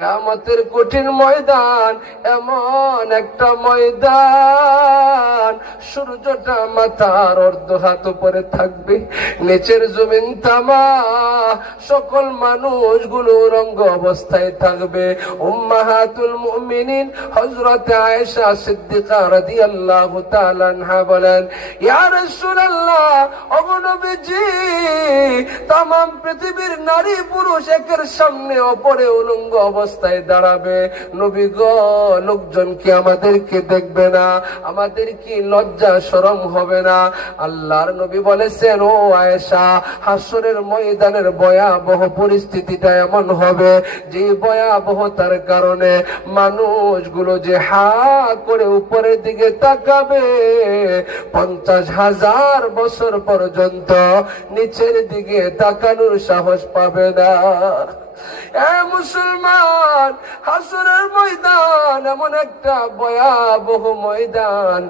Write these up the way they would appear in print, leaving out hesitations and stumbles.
কিয়ামতের কঠিন ময়দান এমন একটা ময়দান, সূর্যটা মাথার অর্ধ হাত উপরে থাকবে, নিচের জমিন তামা, সকল মানুষগুলো উলঙ্গ অবস্থায় থাকবে। উম্মাহাতুল মুমিনিন হযরত আয়েশা সিদ্দিকা রাদিয়াল্লাহু তাআলা আনহা বলেন, ইয়া রাসূলুল্লাহ, ওগো নবীজি, तमाम পৃথিবীর নারী পুরুষ একের সামনে অপরে উলঙ্গ অবস্থায় দাঁড়াবে। নবী গো, লোকজন কি আমাদেরকে দেখবে না? আমাদের কি লজ্জা শরম হবে না? আল্লাহর নবী বলেছেন, ও আয়েশা, হাসরের ময়দানের ভয়াবহ পরিস্থিতিটা এমন হবে যে ভয়াবহতার কারণে মানুষগুলো যে হা করে উপরের দিকে তাকাবে, 50,000 বছর পর্যন্ত নিচের দিকে তাকানোর সাহস পাবে না। এ মুসলমান, হাসরের ময়দান এমন একটা ভয়াবহ ময়দান।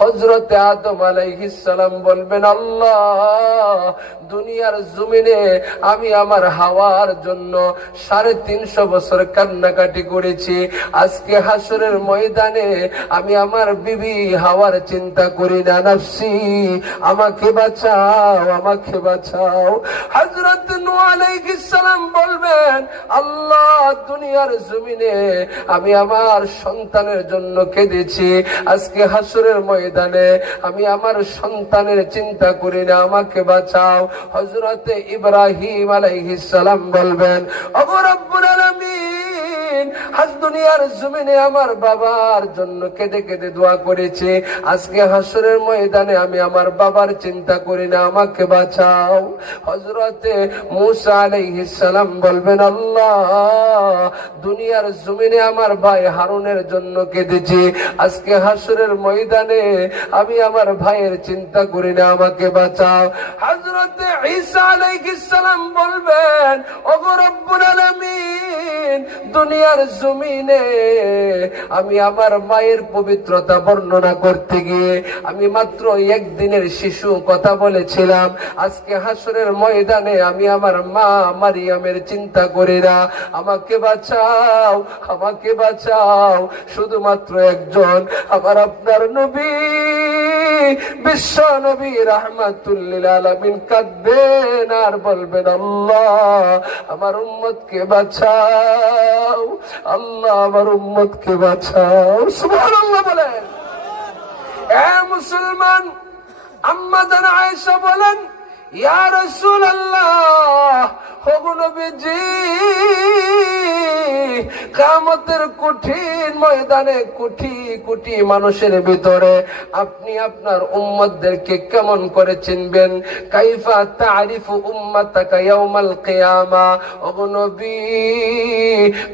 হযরতে আদম আলাইহিস সালাম বলবেন, আল্লাহ, দুনিয়ার জমিনে আমি আমার হাওয়ার জন্য 350 বছর কান্নাকাটি করেছি। আজকে হাসরের ময়দানে আমি আমার বিবি হাওয়ার চিন্তা করি না। নফসি, আমাকে বাঁচাও, আমাকে বাঁচাও। হযরত নূহ আলাইহিস সালাম বলবেন, আল্লাহ, দুনিয়ার জমিনে আমি আমার সন্তানের জন্য কেঁদেছি। আজকে হাসরের ময়দানে আমি আমার সন্তানের চিন্তা করি না, আমাকে বাঁচাও। হযরতে ইব্রাহিম আলাইহিস সালাম বলবেন, ওগো রব্বুল আলামিন, আজ দুনিয়ার জমিনে আমার বাবার জন্য কেঁদে কেঁদে দোয়া করেছি। আজকে হাসরের ময়দানে আমি আমার বাবার চিন্তা করি না, আমাকে বাঁচাও। হযরতে মূসা আলাইহিস সালাম বলবেন, আল্লাহ, দুনিয়ার জমিনে আমার ভাই হারুনের জন্য কেঁদেছি। আজকে হাসরের ময়দানে আমি আমার ভাইয়ের চিন্তা করি না, আমাকে বাঁচাও। হযরতে ঈসা আলাইহিস সালাম বলবেন, ওগো রব্বুল আলামিন, দুনিয়ার জমিনে আমি আমার মায়ের পবিত্রতা বর্ণনা করতে গিয়ে আমি মাত্র একদিনের শিশু কথা বলেছিলাম। আজকে হাসরের ময়দানে আমি আমার মা মারিয়ামের চিন্তা করি না, আমাকে বাঁচাও, আমাকে বাঁচাও। শুধুমাত্র একজন, আমার আপনার নবী, বিশ্ব নবী রাহমাতুল লিল আলামিন কাঁদবেন আর বলবেন, আল্লাহ, আমার উম্মতকে বাঁচাও, আল্লাহ, আমার উম্মতকে বাঁচাও। সুবহানাল্লাহ বলেন। এ মুসলমান, আম্মা জান আয়েশা বলেন, ইয়া রাসূলুল্লাহ, ওগো নবীজি, কিয়ামতের কঠিন ময়দানে কোটি কোটি মানুষের ভিতরে আপনি আপনার উম্মতদেরকে কেমন করে চিনবেন? কাইফা তারিফু উম্মাতাকা ইয়াউমাল কিয়ামা। ওগো নবী,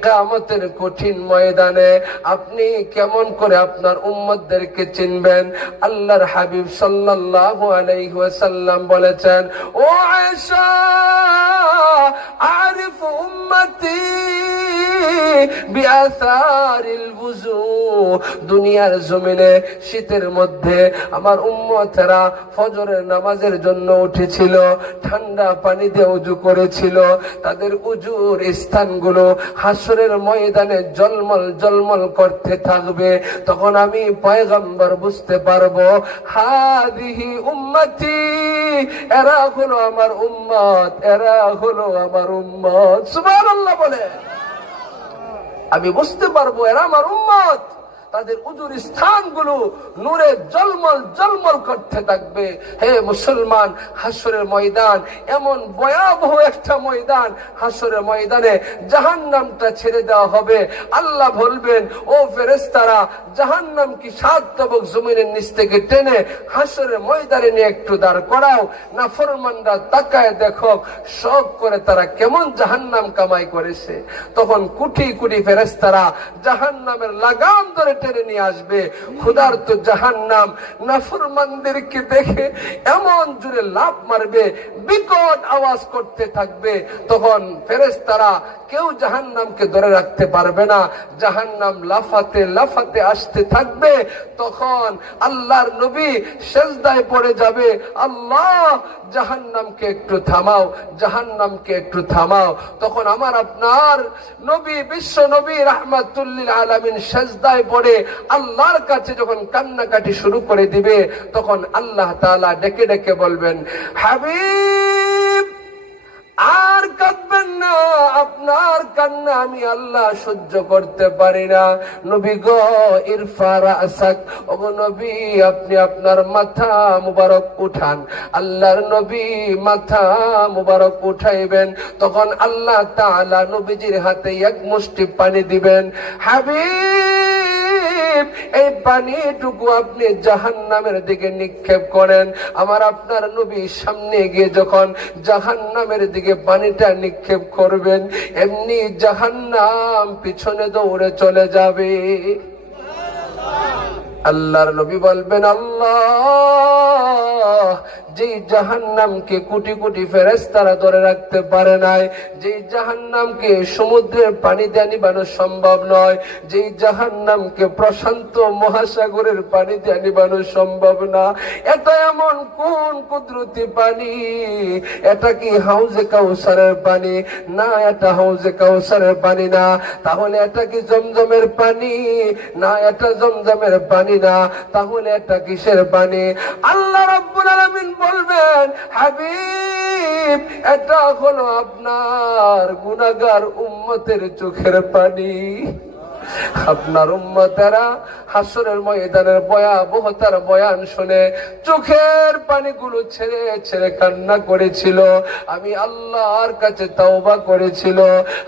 কিয়ামতের কঠিন ময়দানে আপনি কেমন করে আপনার উম্মতদেরকে চিনবেন? আল্লাহর হাবিব সাল্লাল্লাহু আলাইহি ওয়াসাল্লাম বলেছেন, ও আয়েশা, আরিফু উম্মতি বিআসারিল বুজু। দুনিয়ার জমিনে শীতের মধ্যে আমার উম্মতেরা ফজরের নামাজের জন্য উঠেছিল, ঠান্ডা পানি দিয়ে উজু করেছিল। তাদের উজুর স্থানগুলো হাসরের ময়দানে জলমল জলমল করতে থাকবে। তখন আমি পয়গম্বর বুঝতে পারবো, হাদিহি উম্মতি, এরা হলো আমার উম্মত, এরা হলো আমার উম্মত। সুবহানাল্লাহ বলে আমি বুঝতে পারবো এরা আমার উম্মত। তাদের উজুর স্থানগুলো নূরে জলমল জলমল করতে থাকবে। হে মুসলমান, হাসরের ময়দান এমন ভয়াবহ একটা ময়দান। হাসরের ময়দানে জাহান্নামটা ছেড়ে দেওয়া হবে। আল্লাহ বলবেন, ও ফেরেশতারা, জাহান্নাম কি 7 তবক জমিনের নিচ থেকে টেনে হাসরের ময়দানে নিয়ে একটু দাঁড় করাও। নাফরমানরা তাকায় দেখো শোক করে তারা কেমন জাহান্নাম কামাই করেছে। তখন কোটি কোটি ফেরেশতারা জাহান্নামের লাগাম ধরে টেনে নিয়ে আসবে। ক্ষুধার্ত জাহান্নাম নাফরমানদেরকে দেখে এমন জোরে লাফ মারবে, বিকট আওয়াজ করতে থাকবে। তখন ফেরেশতারা কেউ জাহান্নামকে ধরে রাখতে পারবে না, জাহান্নাম লাফাতে লাফাতে আসতে থাকবে। তখন আল্লাহর নবী সেজদায় পড়ে যাবে, আল্লাহ জাহান্নামকে একটু থামাও, জাহান্নামকে একটু থামাও। তখন আমার আপনার নবী, বিশ্ব নবী রাহমাতুল লিল আলামিন সেজদায় পড়ে আল্লাহর কাছে যখন কান্নাকাটি শুরু করে দিবে, তখন আল্লাহ তাআলা ডেকে ডেকে বলবেন, হাবিব আর কাঁদবেন না, আপনার কান্না আমি আল্লাহ সহ্য করতে পারি না। নবী গো ইরফা রাসাক, ওগো নবী আপনি আপনার মাথা মুবারক উঠান। আল্লাহর নবী মাথা মুবারক উঠাইবেন, তখন আল্লাহ তাআলা নবীজির হাতে এক মুষ্টি পানি দিবেন। হাবিব এই পানিটুকু আপনি জাহান্নামের দিকে নিক্ষেপ করেন। আমার আপনার নবী সামনে গিয়ে যখন জাহান্নামের দিকে পানিটা নিক্ষেপ করবেন, এমনি জাহান্নাম পিছনে দৌড়ে চলে যাবে। আল্লাহর নবী বলবেন, আল্লাহ যে জাহান্নামকে কোটি কোটি ফেরেশতারা ধরে রাখতে পারে নাই, যে জাহান্নামকে সমুদ্রের পানি দিয়ে নিবানো সম্ভব নয়, যে জাহান্নামকে প্রশান্ত মহাসাগরের পানি দিয়ে নিবানো সম্ভব না, এটা এমন কোন কুদরতি পানি? এটা কি হাউজে কাউসারের পানি? না, এটা হাউজে কাউসারের পানি না। তাহলে এটা কি জমজমের পানি? না, এটা জমজমের পানি না। তাহলে এটা কিসের পানি? আল্লাহ রাব্বুল আলামিন বলবেন, হাবিব এটা হলো আপনার গুনাহগার উম্মতের চোখের পানি। আপনার উম্মতেরা হাসরের ময়দানের ভয়াবহতার বয়ান শুনে চোখের পানিগুলো ছেড়ে ছেড়ে কান্না করেছিল। আমি আল্লাহর কাছে তওবা করেছিল,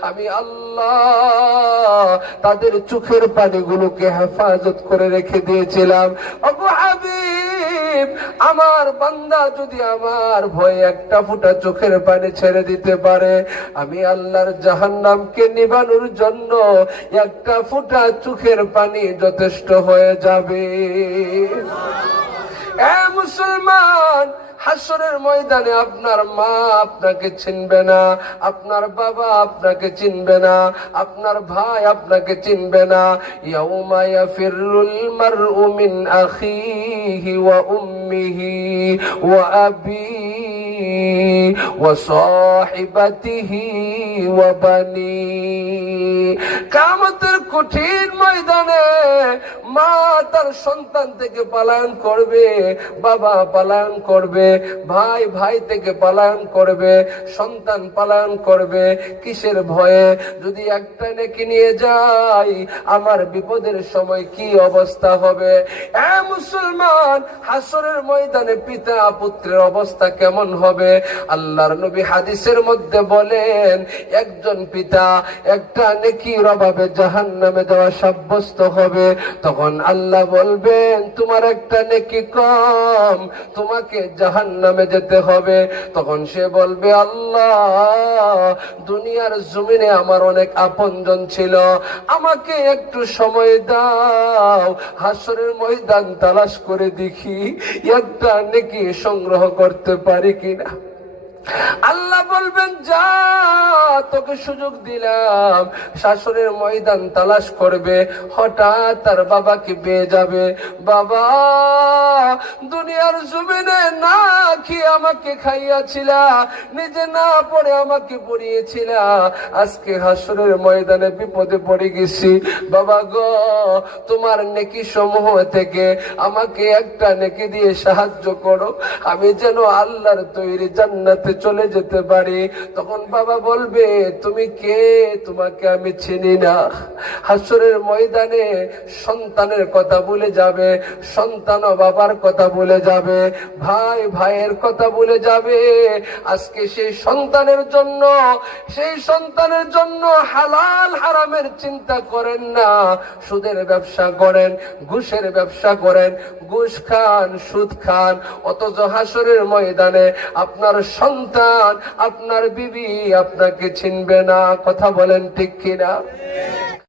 আমি আল্লাহ তাদের চোখের পানিগুলোকে হেফাজত করে রেখে দিয়েছিলাম। ওগো হাবিব, আমার বান্দা যদি আমার ভয়ে একটা ফোঁটা চোখের পানি ছেড়ে দিতে পারে, আমি আল্লাহর জাহান্নামকে নিবানোর জন্য একটা ফোঁটা চোখের পানি যথেষ্ট হয়ে যাবে। এ মুসলমান, হাসরের ময়দানে আপনার মা আপনাকে চিনবে না, আপনার বাবা আপনাকে চিনবে না, আপনার ভাই আপনাকে চিনবে না। ইয়াউমা ইয়াফিরুল মারউ মিন আখিহি ওয়া উম্মিহি ওয়া আবিহি ওয়া সাহিবাতিহি ওয়া বানি। কিয়ামতের কঠিন ময়দানে মা তার সন্তান থেকে পলায়ন করবে, বাবা পলায়ন করবে, ভাই ভাই থেকে পলায়ন করবে, সন্তান পলায়ন করবে। কিসের ভয়ে? যদি একটা নেকি নিয়ে যাই, আমার বিপদের সময় কি অবস্থা হবে? এ মুসলমান, হাসরের ময়দানে পিতা পুত্রের অবস্থা কেমন হবে? আল্লাহর নবী হাদিসের মধ্যে বলেন, একজন পিতা একটা নেকির অভাবে জাহান্নামে যাওয়া সাব্যস্ত হবে। তখন আল্লাহ বলবেন, তোমার একটা নেকি কম, তোমাকে জাহান্নামে যেতে হবে। তখন সে বলবে, আল্লাহ দুনিয়ার জমিনে আমার অনেক আপনজন ছিল, আমাকে একটু সময় দাও, হাসরের ময়দান তালাশ করে দেখি একটা নেকি সংগ্রহ করতে পারি কিনা। আল্লাহ বলবেন, যা তোকে সুযোগ দিলাম। শাসনের ময়দান তালাশ করবে, হঠাৎ তার বাবাকে পেয়ে যাবে। বাবা, দুনিয়ার জমিনে না খেয়ে আমাকে খাইয়াছিলা, নিজে না পড়ে আমাকে পড়িয়েছিলা, আজকে হাসরের ময়দানে বিপদে পড়ে গেছি। বাবা গো, তোমার নেকি সমূহ থেকে আমাকে একটা নেকি দিয়ে সাহায্য করো, আমি যেন আল্লাহর তৈরি জান্নাতে চলে যেতে পারি। তখন বাবা বলবে, তুমি কে? তোমাকে আমি চিনি না। হাসরের ময়দানে সন্তানের কথা ভুলে যাবে, সন্তান ও বাবার কথা ভুলে যাবে, ভাই ভাইয়ের কথা ভুলে যাবে। আজকে সেই সন্তানের জন্য হালাল হারামের চিন্তা করেন না, সুদের ব্যবসা করেন, ঘুষের ব্যবসা করেন, ঘুষ খান, সুদ খান। অথচ হাসরের ময়দানে আপনার সন্তান, আপনার বিবি আপনাকে চিনবে না। কথা বলেন ঠিক কিনা?